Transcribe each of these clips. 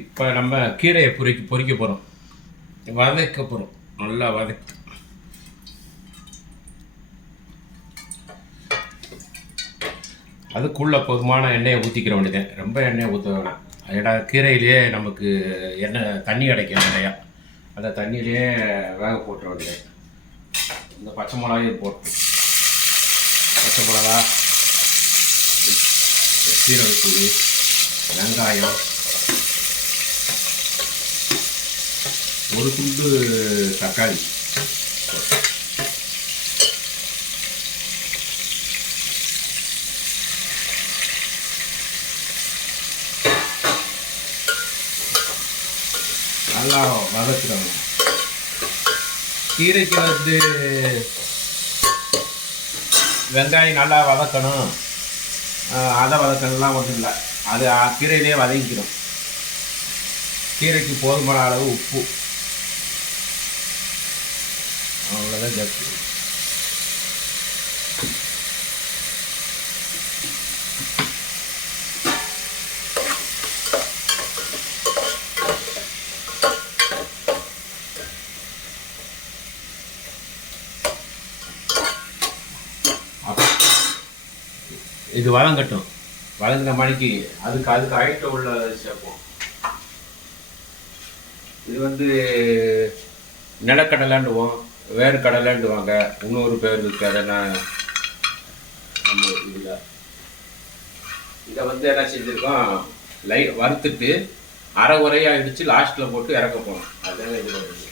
இப்போ நம்ம கீரையை பொறிக்க பொறிக்க போகிறோம் வதக்க போகிறோம் நல்லா வதக்க. அதுக்குள்ளே போதுமான எண்ணெயை ஊற்றிக்கிற வேண்டியது ரொம்ப எண்ணெயை ஊற்ற வேணாம். ஏடா கீரையிலேயே நமக்கு எண்ணெய் தண்ணி கிடைக்கும் நிறையா. அந்த தண்ணியிலேயே வேக போட்டுற வேண்டியது இந்த பச்சை மிளகாயும் போட்டு. பச்சை மிளகா சீரகத்தூள் வெங்காயம் ஒரு துண்டு தக்காளி. நல்லா வதக்கிடணும். கீரைக்கு வந்து வெங்காயம் நல்லா வதக்கணும். ஆஹ் அதை வதக்கணும்லாம் ஒன்றும் இல்லை. அது கீரையிலே வதங்கிக்கணும் கீரைக்கு போதுமான அளவு உப்பு. அவ்வளோதான் ஜாஸ்தி இது வளங்கட்டும் வளர்ந்த மணிக்கு அதுக்கு அதுக்கு ஐட்ட உள்ள சேர்ப்போம். இது வந்து நிலக்கடலாண்டுவோம் வேறு கடலைன்னுவாங்க. இன்னொரு பேர் இருக்கு அதை நான் நம்ம இதில் இதை வந்து என்ன செஞ்சுருக்கோம்? லை வறுத்துட்டு அரை உரையாக இடித்து லாஸ்ட்டில் போட்டு இறக்க போகணும் அதுதான் இது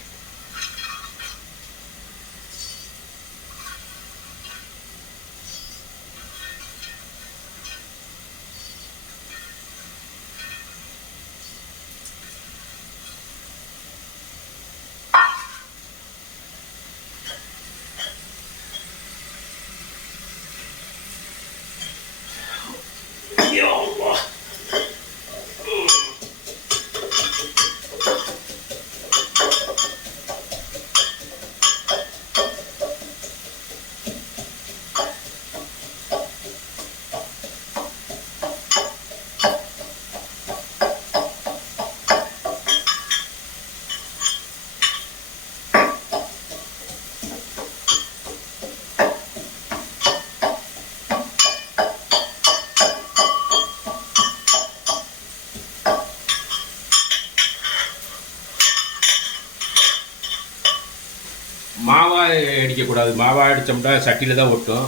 மாவாக மாவா அடிக்கக்கூடாது. மாவா அடித்தோம்னா சட்டியில் தான் ஒட்டும்.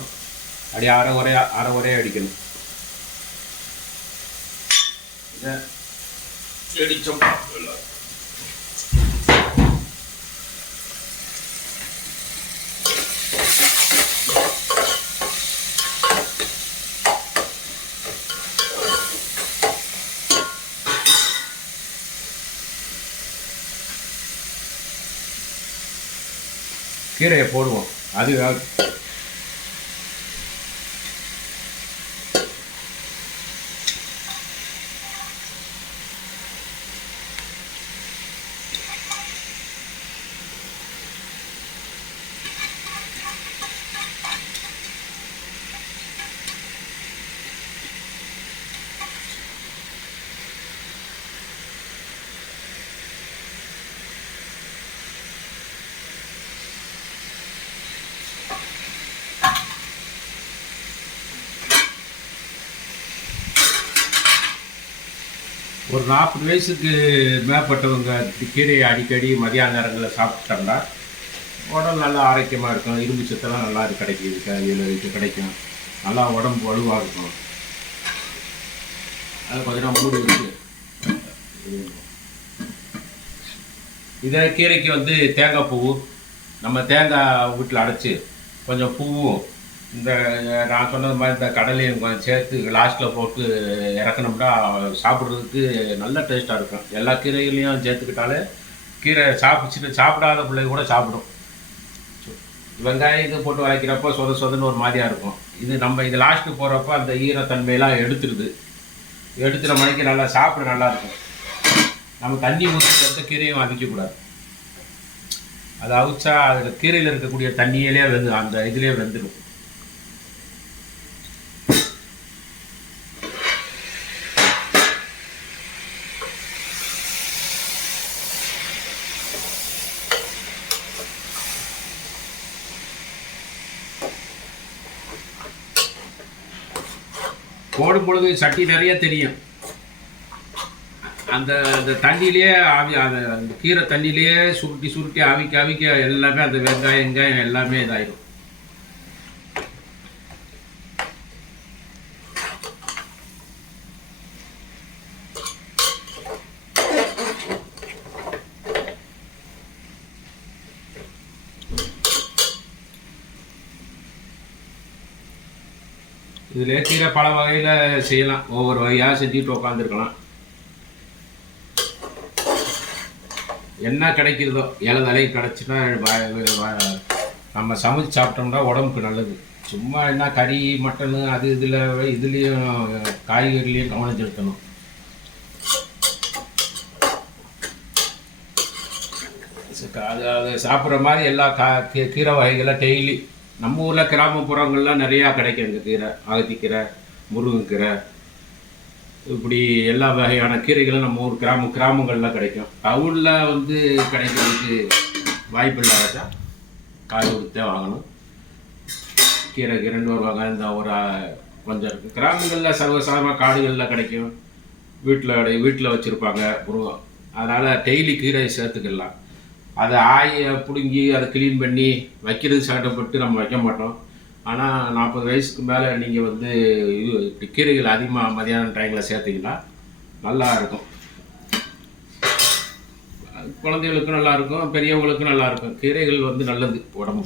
அப்படியே அரை உரையா அரை உரையாக அடிக்கணும். இதை அடித்தோம் கீரையை போடுவோம். அது ஒரு நாற்பது வயசுக்கு மேற்பட்டவங்க கீரையை அடிக்கடி மதியான நேரங்களில் சாப்பிட்டோம்னா உடம்பு நல்லா ஆரோக்கியமாக இருக்கும். இரும்பு சத்தெல்லாம் நல்லா இது கிடைக்குது. இதில் இது கிடைக்கும். நல்லா உடம்பு வலுவாக இருக்கும். அது பார்த்தீங்கன்னா மூடு மூடி இதே கீரைக்கு வந்து தேங்காய் பூ நம்ம தேங்காய் வீட்டில் அடைச்சி கொஞ்சம் பூவும் இந்த நான் சொன்னது மாதிரி இந்த கடலையும் கொஞ்சம் சேர்த்து லாஸ்ட்டில் போட்டு இறக்கணும்னா சாப்பிட்றதுக்கு நல்ல டேஸ்ட்டாக இருக்கும். எல்லா கீரைகளையும் சேர்த்துக்கிட்டாலே கீரை சாப்பிட்டு சாப்பிடாத பிள்ளை கூட சாப்பிடும். வெங்காயம் இது போட்டு வளைக்கிறப்போ சொத சொதன்னு ஒரு மாதிரியாக இருக்கும். இது நம்ம இது லாஸ்ட்டு போகிறப்ப அந்த ஈரத்தன்மையெல்லாம் எடுத்துடுது எடுத்துகிற மணிக்கு நல்லா சாப்பிட நல்லாயிருக்கும் நம்ம தண்ணி ஊற்றி எந்த கீரையும் அவிக்கக்கூடாது அதை அவிச்சா அதில் கீரையில் இருக்கக்கூடிய தண்ணியிலே வெந்து அந்த இதுலேயே வெந்துடும் போடும் பொழுது சட்டி நிறைய தெரியும். அந்த அந்த தண்ணியிலேயே ஆவி அந்த அந்த கீரை தண்ணியிலேயே சுருட்டி சுருட்டி ஆவிக்க ஆவிக்க எல்லாமே அந்த வெங்காயம் வெங்காயம் எல்லாமே இதாயிடும் இதில் கீரை பல வகையில் செய்யலாம். ஒவ்வொரு வகையாக செஞ்சுட்டு உட்காந்துருக்கலாம் என்ன கிடைக்கிறதோ இலதலை கிடச்சின்னா நம்ம சமைச்சு சாப்பிட்டோம்னா உடம்புக்கு நல்லது. சும்மா என்ன கறி மட்டனு அது இதில் இதுலேயும் காய்கறிலையும் கவனம் செலுத்தணும். அது அது சாப்பிட்ற மாதிரி எல்லா கா கீ- கீரை வகைகளை டெய்லி நம்ம ஊரில் கிராமப்புறங்கள்லாம் நிறையா கிடைக்கும் இந்த கீரை அகத்திக்கீரை முருங்கைக்கீரை. இப்படி எல்லா வகையான கீரைகளும் நம்ம ஊர் கிராம கிராமங்களில் கிடைக்கும். டவுனில் வந்து கிடைக்கிறதுக்கு வாய்ப்பு இல்லாதா காய் கொடுத்தே வாங்கணும். கீரை கீரைன்னு வருவாங்க இந்த ஒரு கொஞ்சம் இருக்குது கிராமங்களில் சர்வசாதாரண காடுகளில் கிடைக்கும். வீட்டில் வீட்டில் வச்சுருப்பாங்க முருகம் அதனால் டெய்லி கீரை சேர்த்துக்கலாம். அதை ஆய பிடுங்கி அதை க்ளீன் பண்ணி வைக்கிறது சட்டப்பட்டு நம்ம வைக்க மாட்டோம். ஆனால் நாற்பது வயசுக்கு மேலே நீங்கள் வந்து இது இப்படி கீரைகள் அதிகமாக மதியான டைமில் சேர்த்திங்கன்னா நல்லா இருக்கும். குழந்தைகளுக்கும் நல்லாயிருக்கும் பெரியவங்களுக்கும் நல்லாயிருக்கும் கீரைகள் வந்து நல்லது உடம்பு